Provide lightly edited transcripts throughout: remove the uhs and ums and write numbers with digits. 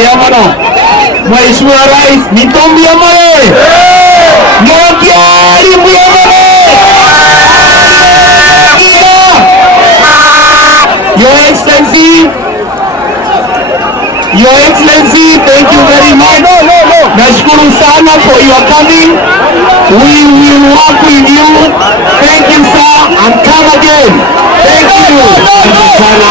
Biamano. Mheshimiwa Rais, Nitombi Amore. Mokiari Biamano. Your Excellency, thank you very much. Nashukuru sana for your coming. We will work with you. Thank you, sir, and come again. Thank you.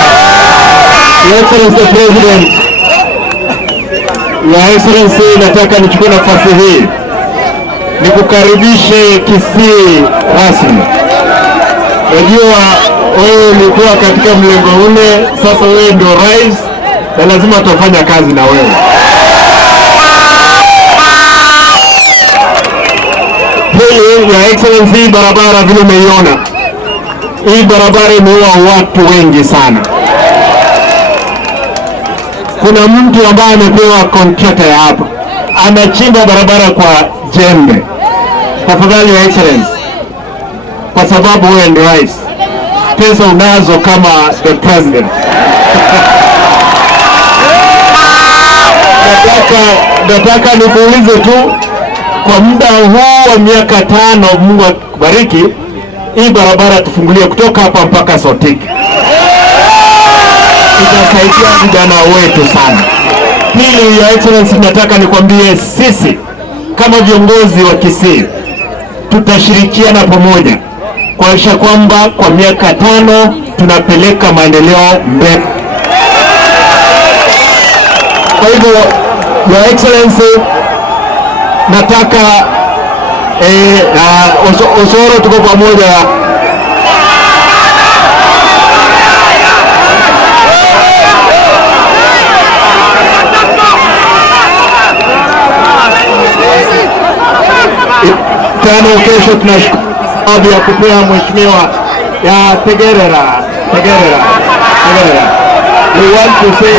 Your Excellency President, Your Excellency, nataka nichukue nafasi hii nikukaribishe Kisii rasmi. Najua wewe ulikuwa katika mlengo ule, sasa wewe ndio rais na lazima tutafanya kazi na wewe. Hii Your Excellency, barabara vile umeiona, hii barabara imeua watu wengi sana. Kuna mtu ambaye amepewa contractor ya hapa, anachimba barabara kwa jembe. Tafadhali Your Excellency, kwa sababu wewe ndio rais, pesa unazo kama the president. Nataka nikuulize tu, kwa muda huu wa miaka 5, Mungu akubariki, hii barabara tufungulie kutoka hapa mpaka Sotiki. Itasaidia vijana wetu sana. Pili, Your Excellency, nataka nikwambie sisi kama viongozi wa Kisii tutashirikiana pamoja kuhakikisha kwamba kwa miaka 5 tunapeleka maendeleo mbele. Kwa hivyo Your Excellency, nataka Osoro tuko pamoja. Tano kesho tunashukuru ya kupea mheshimiwa ya Tegerera. We want to say